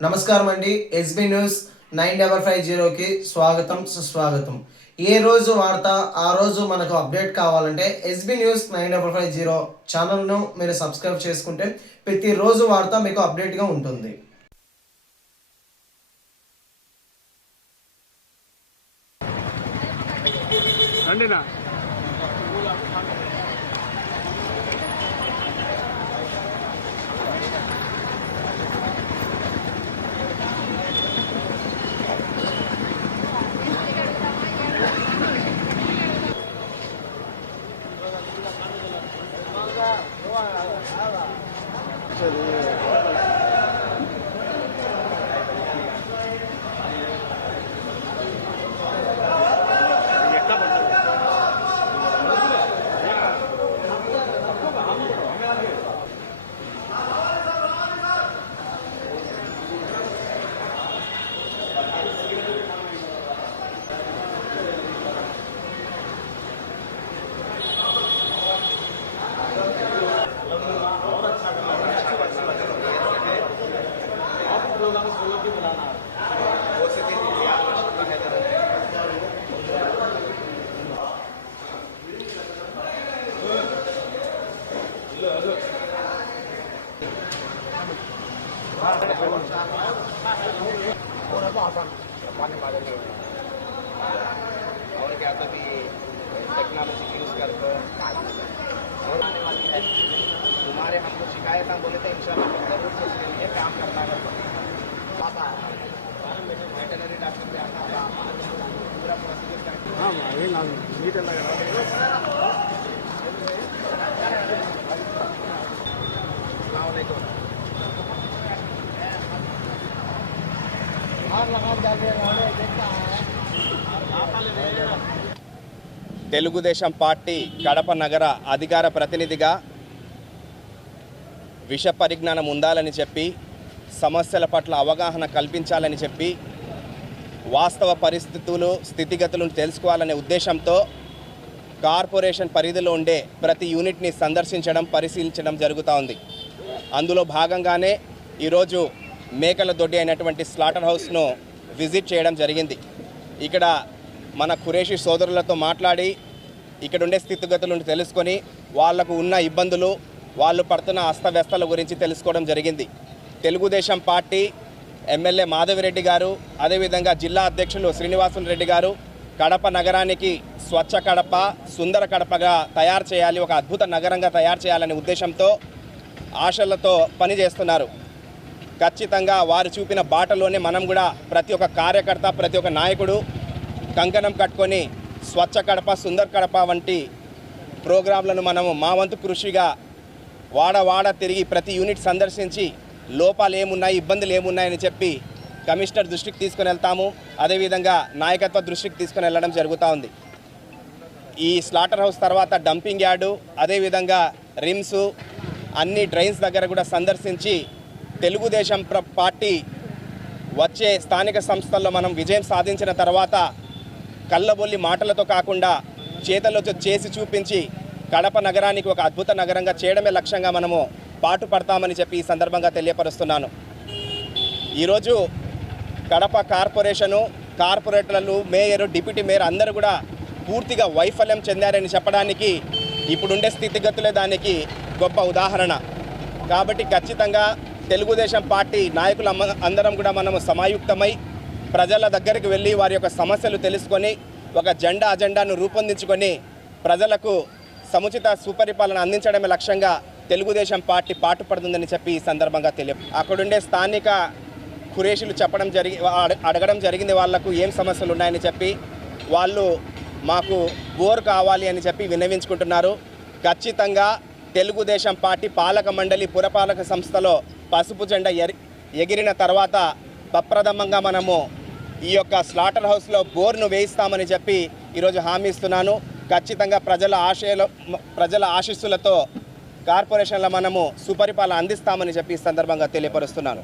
నమస్కారం అండి. SB news 9550కి స్వాగతం సుస్వాగతం. ఏ రోజు వార్త ఆ రోజు మనకు అప్డేట్ కావాలంటే ఎస్బీ న్యూస్ 9550 ఛానల్ను మీరు సబ్స్క్రైబ్ చేసుకుంటే ప్రతిరోజు వార్త మీకు అప్డేట్గా ఉంటుంది. और क्या कभी टेक्नोलॉजी यूज करके तुम्हारे हमको शिकायत हम बोले थे इंशाल्लाह जरूर से उसके लिए काम करना है। वेटनरी डॉक्टर से आना पूरा प्रोसीजर करके हाँ ये ना नीट लग रहा है। తెలుగుదేశం పార్టీ కడప నగర అధికార ప్రతినిధిగా విష పరిజ్ఞానం ఉండాలని చెప్పి సమస్యల పట్ల అవగాహన కల్పించాలని చెప్పి వాస్తవ పరిస్థితులు స్థితిగతులను తెలుసుకోవాలనే ఉద్దేశంతో కార్పొరేషన్ పరిధిలో ఉండే ప్రతి యూనిట్ని సందర్శించడం పరిశీలించడం జరుగుతూ ఉంది. అందులో భాగంగానే ఈరోజు మేకల దొడ్డి అయినటువంటి స్లాటర్ హౌస్ను విజిట్ చేయడం జరిగింది. ఇక్కడ మన ఖురేషి సోదరులతో మాట్లాడి ఇక్కడ ఉండే స్థితిగతులను తెలుసుకొని వాళ్లకు ఉన్న ఇబ్బందులు వాళ్ళు పడుతున్న అస్తవ్యస్తల గురించి తెలుసుకోవడం జరిగింది. తెలుగుదేశం పార్టీ ఎమ్మెల్యే మాధవిరెడ్డి గారు, అదేవిధంగా జిల్లా అధ్యక్షులు శ్రీనివాసులు రెడ్డి గారు కడప నగరానికి స్వచ్ఛ కడప, సుందర కడపగా తయారు చేయాలి, ఒక అద్భుత నగరంగా తయారు చేయాలనే ఉద్దేశంతో ఆశలతో పనిచేస్తున్నారు. ఖచ్చితంగా వారు చూపిన బాటలోనే మనం కూడా ప్రతి ఒక్క కార్యకర్త, ప్రతి ఒక్క నాయకుడు కంకణం కట్టుకొని స్వచ్ఛ కడప, సుందర కడప వంటి ప్రోగ్రాంలను మనము మా వంతు కృషిగా వాడ తిరిగి ప్రతి యూనిట్ సందర్శించి లోపాలు ఏమున్నాయి, ఇబ్బందులు ఏమున్నాయని చెప్పి కమిషనర్ దృష్టికి తీసుకుని వెళ్తాము. అదేవిధంగా నాయకత్వ దృష్టికి తీసుకుని వెళ్ళడం జరుగుతూ ఉంది. ఈ స్లాటర్ హౌస్ తర్వాత డంపింగ్ యార్డు, అదేవిధంగా రిమ్స్, అన్ని డ్రైన్స్ దగ్గర కూడా సందర్శించి తెలుగుదేశం పార్టీ వచ్చే స్థానిక సంస్థల్లో మనం విజయం సాధించిన తర్వాత కళ్ళబొల్లి మాటలతో కాకుండా చేతలతో చేసి చూపించి కడప నగరానికి ఒక అద్భుత నగరంగా చేయడమే లక్ష్యంగా మనము పాటుపడతామని చెప్పి ఈ సందర్భంగా తెలియపరుస్తున్నాను. ఈరోజు కడప కార్పొరేషను, కార్పొరేటర్లు, మేయరు, డిప్యూటీ మేయర్ అందరూ కూడా పూర్తిగా వైఫల్యం చెందారని చెప్పడానికి ఇప్పుడుండే స్థితిగతులే దానికి గొప్ప ఉదాహరణ. కాబట్టి ఖచ్చితంగా తెలుగుదేశం పార్టీ నాయకులు అందరం కూడా మనము సమాయుక్తమై ప్రజల దగ్గరికి వెళ్ళి వారి యొక్క సమస్యలు తెలుసుకొని ఒక అజెండాను రూపొందించుకొని ప్రజలకు సముచిత సుపరిపాలన అందించడమే లక్ష్యంగా తెలుగుదేశం పార్టీ పాటుపడుతుందని చెప్పి ఈ సందర్భంగా అక్కడుండే స్థానిక ఖురేషులు అడగడం జరిగింది వాళ్లకు ఏం సమస్యలు ఉన్నాయని చెప్పి. వాళ్ళు మాకు బోర్ కావాలి అని చెప్పి విన్నవించుకుంటున్నారు. ఖచ్చితంగా తెలుగుదేశం పార్టీ పాలక మండలి, పురపాలక సంస్థలో పసుపు జెండా ఎగిరిన తర్వాత ప్రప్రథమంగా మనము ఈ యొక్క స్లాటర్ హౌస్లో బోర్ను వేయిస్తామని చెప్పి ఈరోజు హామీ ఇస్తున్నాను. ఖచ్చితంగా ప్రజల ఆశీస్సులతో కార్పొరేషన్లో మనము సుపరిపాలన అందిస్తామని చెప్పి ఈ సందర్భంగా తెలియపరుస్తున్నాను.